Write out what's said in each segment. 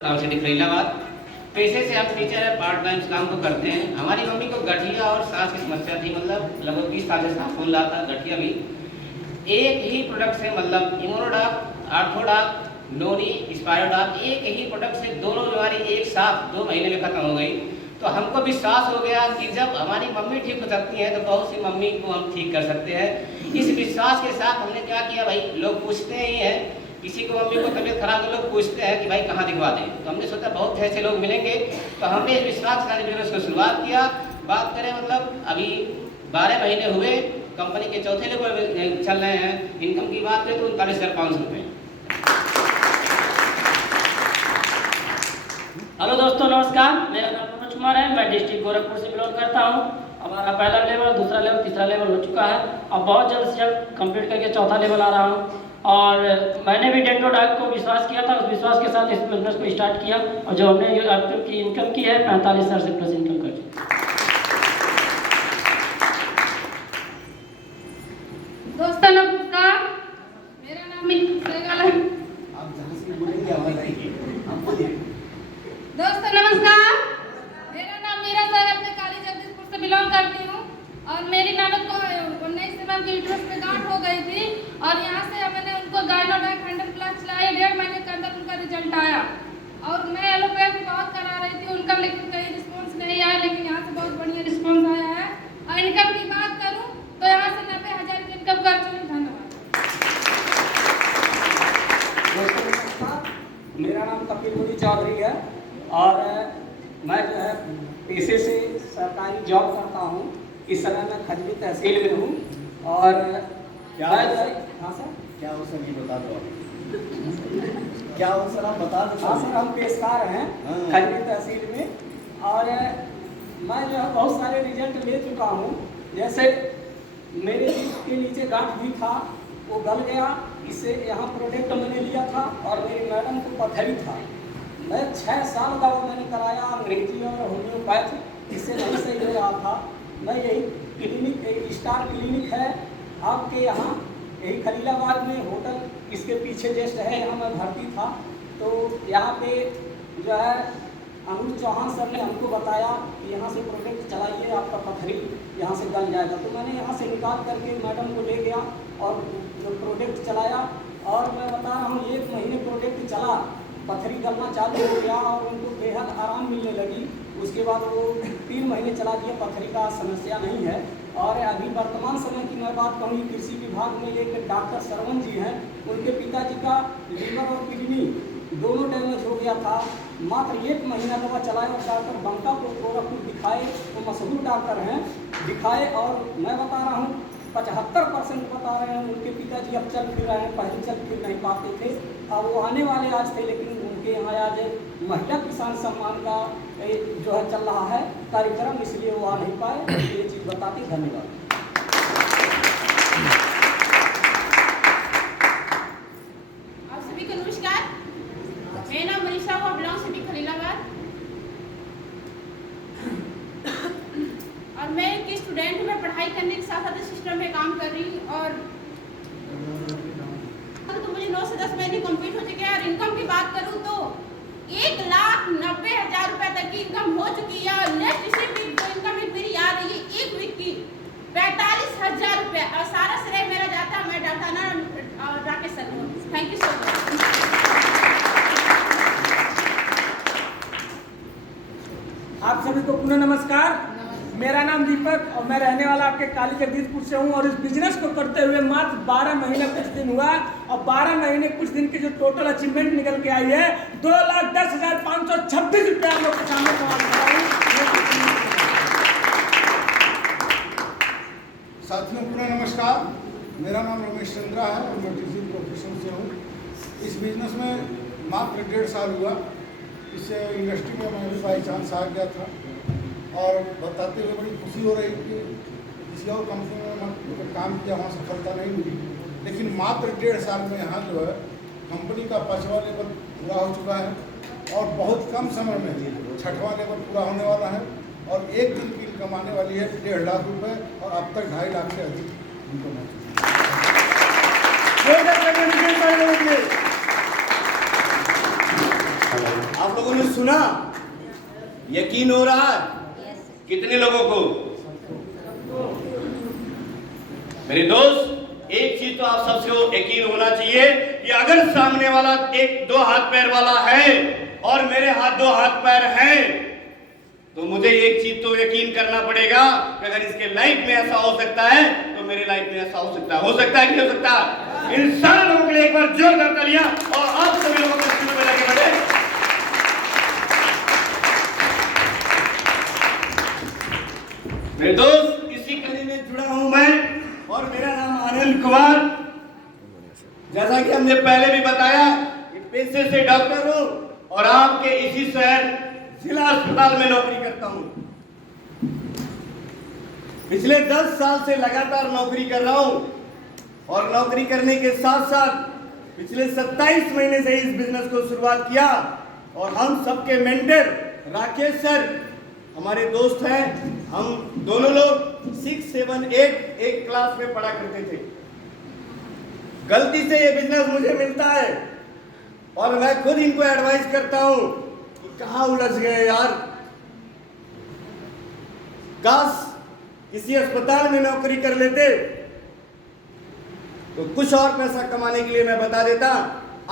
City Faridabad. पेशे से हम टीचर है, पार्ट टाइम काम को करते हैं। हमारी मम्मी को गठिया और सांस की समस्या थी, मतलब लगभग 20 साल से सांस फूल रहा था, गठिया भी। एक ही प्रोडक्ट से, मतलब इम्यूनोडॉक, आर्थोडॉक, नोनी, स्पायरोडॉक, एक ही प्रोडक्ट से दोनों बीमारी एक साथ 2 महीने में खत्म हो गई। तो हमको विश्वास हो गया कि जब हमारी मम्मी ठीक हो सकती है तो बहुत सी मम्मी को हम ठीक कर सकते हैं। इस विश्वास के साथ हमने क्या किया, भाई लोग पूछते ही हैं, किसी को मम्मी को तबीयत खराब तो लोग पूछते हैं कि भाई कहाँ दिखवा दें। तो हमने सोचा बहुत ऐसे लोग मिलेंगे, तो हमने इस विश्वास के साथ बिजनेस को शुरुआत किया। बात करें मतलब अभी 12 महीने हुए, कंपनी के चौथे लेवल पर चल रहे हैं। इनकम की बात करें तो 39,500 रुपये। हेलो दोस्तों, नमस्कार। मेरा नाम मनोज कुमार है। मैं डिस्ट्रिक्ट गोरखपुर से बिलोंग करता हूँ। हमारा पहला लेवल, दूसरा लेवल, तीसरा लेवल हो चुका है। अब बहुत जल्द से जल्द कंप्लीट करके चौथा लेवल आ रहा हूँ। और मैंने भी डेंटोडॉक को विश्वास किया था, उस विश्वास के साथ इस बिजनेस को स्टार्ट किया। और जो हमने अब तक की इनकम की है 45,000 से प्लस इनकम कर चुकी। दोस्तों नमस्कार, मेरा नाम दोस्तों नमस्कार, मेरा नाम मीरा सर, अपने काली जगदीशपुर से बिलोंग करती हूँ। और मेरी ननद को 19 सितंबर की यूट्रस में गांठ हो गई थी और यहाँ से मैंने उनको गायनोडॉक 100+ चलाया। 1.5 महीने के अंदर उनका रिजल्ट आया। और मैं एलोपैथी बहुत करा रही थी उनका, लेकिन कहीं रिस्पॉन्स नहीं आया, लेकिन यहाँ से बहुत बढ़िया रिस्पॉन्स आया है। और इनकम की बात करूँ तो यहाँ से 90,000 की इनकम कर चुकी। धन्यवाद। मेरा नाम कपिल मोदी चौधरी है और मैं जो है पेशे से सरकारी जॉब करता हूँ। इस समय मैं खजवी तहसील में हूँ। और क्या मैं हो सर? हाँ सर, क्या हो सर, ये बता दो आप। क्या हो सर, आप बता दो। हाँ सर, हम पेशकार हैं खजवी तहसील में। और मैं जो है बहुत सारे रिजल्ट ले चुका हूँ। जैसे मेरे जीभ के नीचे गांठ भी था, वो गल गया। इससे यहाँ प्रोडक्ट मैंने लिया था और मेरी मैडम को पथरी था। मैं 6 साल दवा मैंने कराया, अंग्रेजी और होम्योपैथ, इससे नहीं सही हो रहा था। मैं यही क्लिनिक, एक स्टार क्लिनिक है आपके यहाँ, यही खलीलाबाद में होटल, इसके पीछे जस्ट है, यहाँ मैं भर्ती था। तो यहाँ पे जो है अनुज चौहान सर ने हमको बताया कि यहाँ से प्रोडक्ट चलाइए, आपका पथरी यहाँ से गल जाएगा। तो मैंने यहाँ से निकाल करके मैडम को ले गया और प्रोडक्ट चलाया। और मैं बता रहा हूँ 1 महीने प्रोडक्ट चला, पथरी गलना चालू हो गया और उनको बेहद आराम मिलने लगी। उसके बाद वो 3 महीने चला दिया, पथरी का समस्या नहीं है। और अभी वर्तमान समय की मैं बात कहूँ, कृषि विभाग में एक डॉक्टर सरवन जी हैं, उनके पिताजी का लीवर और किडनी दोनों डैमेज हो गया था। मात्र 1 महीना दवा चलाए और डॉक्टर बंका को गोरखपुर दिखाए, वो मशहूर डॉक्टर हैं, दिखाए। और मैं बता रहा हूँ 75% बता रहे हैं उनके पिताजी अब चल फिर रहे हैं, पहले चल फिर नहीं पाते थे। अब वो आने वाले आज थे, लेकिन उनके यहाँ आज महिला किसान सम्मान का जो है चल रहा है कार्यक्रम, इसलिए वो आ नहीं पाए। ये चीज़ बताती। धन्यवाद। आप सभी को नमस्कार। मेरा नाम मनीषा हुआ, बिलोंग सिटी खलीलाबाद। और मैं एक स्टूडेंट हूँ। मैं पढ़ाई करने के साथ साथ सिस्टम में काम कर रही हूँ। और तो मुझे 9 से 10 महीने कंप्लीट हो चुके हैं। और इनकम की बात करूँ तो 1,90,000 रुपये तक की इनकम हो चुकी है। और नेक्स्ट इसी वीक जो इनकम मेरी आ रही है 1 वीक की 45,000 रुपये। और सारा श्रेय मेरा जाता है मैं डाटा राकेश सर को। Thank you so much. आप सभी को पुनः नमस्कार। मेरा नाम दीपक और मैं रहने वाला आपके काली जगदीशपुर से हूँ। और इस बिजनेस को करते हुए मात्र 12 महीने कुछ दिन हुआ। और 12 महीने कुछ दिन की जो टोटल अचीवमेंट निकल के आई है 2,10,526 रुपये आप लोग के सामने सवाल कर रहा हूँ। साथियों पुनः नमस्कार। मेरा नाम रमेश चंद्रा है और मैं टीचिंग प्रोफेशन से हूँ। इस बिजनेस में मात्र 1.5 साल हुआ। इससे इंडस्ट्री में मैं भी बाई चांस आ गया था और बताते हुए बड़ी खुशी हो रही कि किसी और कंपनी में मैं काम किया, वहाँ सफलता नहीं मिली। लेकिन मात्र 1.5 साल में यहाँ जो है कंपनी का 5वां लेवल पूरा हो चुका है और बहुत कम समय में 6वां लेवल पूरा होने वाला है। और एक दिन की इनकम आने वाली है 1.5 लाख रुपये और अब तक 2.5 लाख से अधिक इनकम हो चुकी है। आप आप लोगों ने सुना? यकीन हो रहा है? कितने लोगों को? मेरे दोस्त, एक चीज तो आप सबसे यकीन होना चाहिए कि अगर सामने वाला एक 2 हाथ पैर वाला है और मेरे हाथ 2 हाथ पैर हैं, तो मुझे एक चीज तो यकीन करना पड़ेगा कि अगर इसके लाइफ में ऐसा हो सकता है तो मेरे लाइफ में ऐसा हो सकता है। हो सकता है कि नहीं हो सकता? इन सारे लोगों के लिए एक बार जोरदार तालियां और आप सभी लोगों को स्टूडियो में लगे बढ़े। मेरे दोस्त, इसी कली में जुड़ा हूं मैं और मेरा नाम आनंद कुमार। जैसा कि हमने पहले भी बताया कि पेशे से डॉक्टर हूं और आपके इसी शहर जिला अस्पताल में नौकरी करता हूं। पिछले 10 साल से लगातार नौकरी कर रहा हूं और नौकरी करने के साथ साथ पिछले 27 महीने से इस बिजनेस को शुरुआत किया। और हम सबके मेंटर राकेश सर हमारे दोस्त हैं। हम दोनों लोग 6, 7, 8 एक क्लास में पढ़ा करते थे। गलती से ये बिजनेस मुझे मिलता है और मैं खुद इनको एडवाइस करता हूं कि कहां उलझ गए यार, काश किसी अस्पताल में नौकरी कर लेते तो कुछ और पैसा कमाने के लिए मैं बता देता।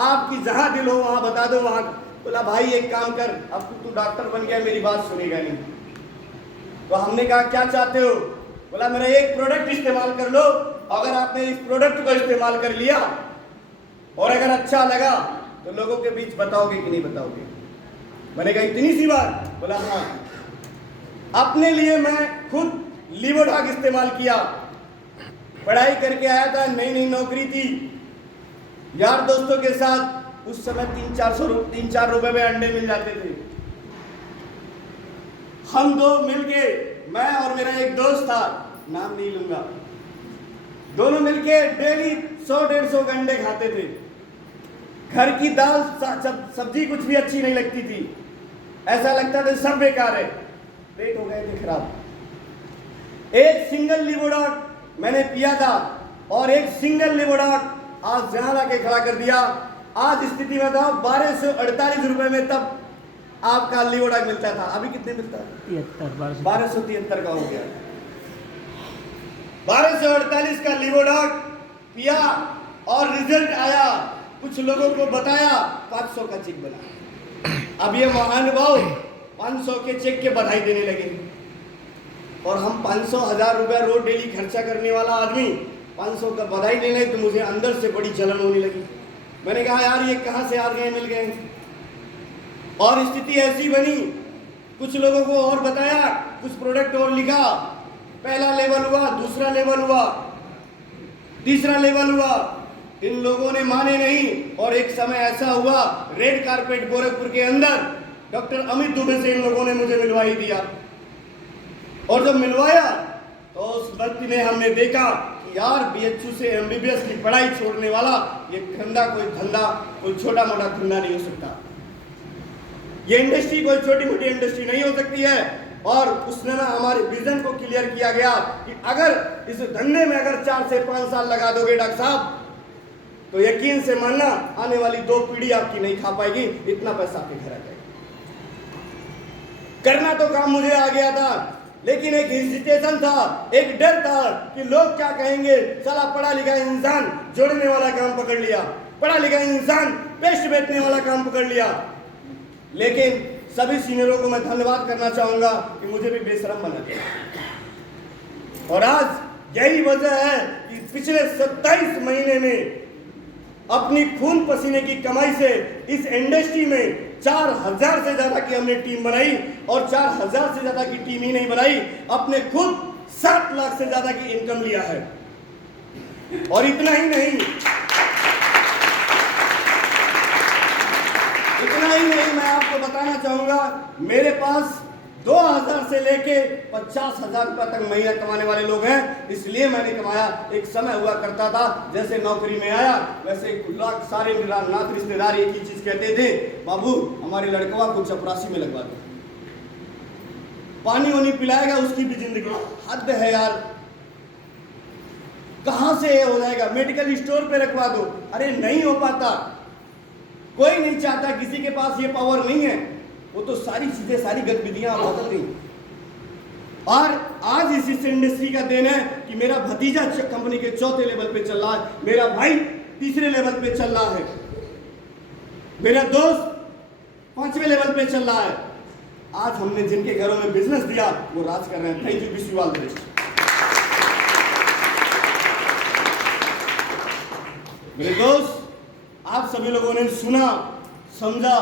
आपकी जहां दिल हो वहां बता दो वहां। बोला भाई एक काम कर, अब तू डॉक्टर बन गया, मेरी बात सुनेगा नहीं। तो हमने कहा क्या चाहते हो? बोला मेरा एक प्रोडक्ट इस्तेमाल कर लो। अगर आपने इस प्रोडक्ट को इस्तेमाल कर लिया और अगर अच्छा लगा तो लोगों के बीच बताओगे कि नहीं बताओगे? मैंने कहा इतनी सी बात? बोला हाँ। अपने लिए मैं खुद लिवोडॉग इस्तेमाल किया। पढ़ाई करके आया था, नई नई नौकरी थी। यार दोस्तों के साथ उस समय 3-4 रुपए में अंडे मिल जाते थे। हम दो मिलके, मैं और मेरा एक दोस्त था, नाम नहीं लूंगा, दोनों मिलके डेली 100-150 अंडे खाते थे। घर की दाल सब्जी कुछ भी अच्छी नहीं लगती थी। ऐसा लगता था सब बेकार है। पेट हो गए थे खराब। एक सिंगल लिवोडॉग मैंने पिया था और एक सिंगल लिवोडॉग आज जहां लाके खड़ा कर दिया। आज स्थिति में था 1248 रुपए में तब आपका लिवोडॉग मिलता था। अभी कितने मिलता है? 1273 का हो गया। 1248 का लिवोडॉग पिया और रिजल्ट आया। कुछ लोगों को बताया, 500 का चेक बना। अब ये महानुभाव 500 के चेक के बधाई देने लगे और हम 500-1000 रुपया रोज डेली खर्चा करने वाला आदमी 500 का बधाई देने, तो मुझे अंदर से बड़ी जलन होने लगी। मैंने कहा यार ये कहां से आ गए, मिल गए। और स्थिति ऐसी बनी, कुछ लोगों को और बताया, कुछ प्रोडक्ट और लिखा। पहला लेवल हुआ, दूसरा लेवल हुआ, तीसरा लेवल हुआ। इन लोगों ने माने नहीं और एक समय ऐसा हुआ रेड कारपेट गोरखपुर के अंदर डॉक्टर अमित दुबे से इन लोगों ने मुझे मिलवा ही दिया। और जब मिलवाया तो उस वक्त में हमने देखा कि यार बीएचयू से एमबीबीएस की पढ़ाई छोड़ने वाला ये धंधा कोई छोटा मोटा धंधा नहीं हो सकता। ये इंडस्ट्री कोई छोटी मोटी इंडस्ट्री नहीं हो सकती है। और उसने ना हमारे विजन को क्लियर किया गया कि अगर इस धंधे में अगर 4 से 5 साल लगा दोगे डॉक्टर साहब, तो यकीन से मानना आने वाली 2 पीढ़ी आपकी नहीं खा पाएगी, इतना पैसा आपके घर आ जाएगा। करना तो काम मुझे आ गया था, लेकिन एक हेजिटेशन था, एक डर था कि लोग क्या कहेंगे। साला पढ़ा लिखा इंसान जोड़ने वाला काम पकड़ लिया, पढ़ा लिखा इंसान पेस्ट बेचने वाला काम पकड़ लिया। लेकिन सभी सीनियरों को मैं धन्यवाद करना चाहूंगा कि मुझे भी बेशरम बना दिया। और आज यही वजह है कि पिछले 27 महीने में अपनी खून पसीने की कमाई से इस इंडस्ट्री में 4000 से ज्यादा की हमने टीम बनाई। और 4000 से ज्यादा की टीम ही नहीं बनाई, अपने खुद 7 लाख से ज्यादा की इनकम लिया है। और इतना ही नहीं, मैं आपको बताना चाहूंगा, मेरे पास 2000 से लेके 50,000 रुपए तक महीना कमाने वाले लोग हैं। इसलिए मैंने कमाया। एक समय हुआ करता था, जैसे नौकरी में आया वैसे सारे नाथ रिश्तेदार एक ही चीज कहते थे, बाबू हमारे लड़कवा को चपरासी में लगवा दो, पानी वानी पिलाएगा उसकी भी जिंदगी। हद है यार, कहां से हो जाएगा, मेडिकल स्टोर पे रखवा दो। अरे नहीं हो पाता। कोई नहीं चाहता, किसी के पास ये पावर नहीं है, वो तो सारी चीजें, सारी गतिविधियां बदल गई। और आज इस इंडस्ट्री का देन है कि मेरा भतीजा कंपनी के 4थे लेवल पे चल रहा है, मेरा भाई 3रे लेवल पे चल रहा है, मेरा दोस्त 5वें लेवल पे चल रहा है। आज हमने जिनके घरों में बिजनेस दिया वो राज कर रहे हैं। Thank you, wish you all the best. मेरे दोस्त, आप सभी लोगों ने सुना, समझा,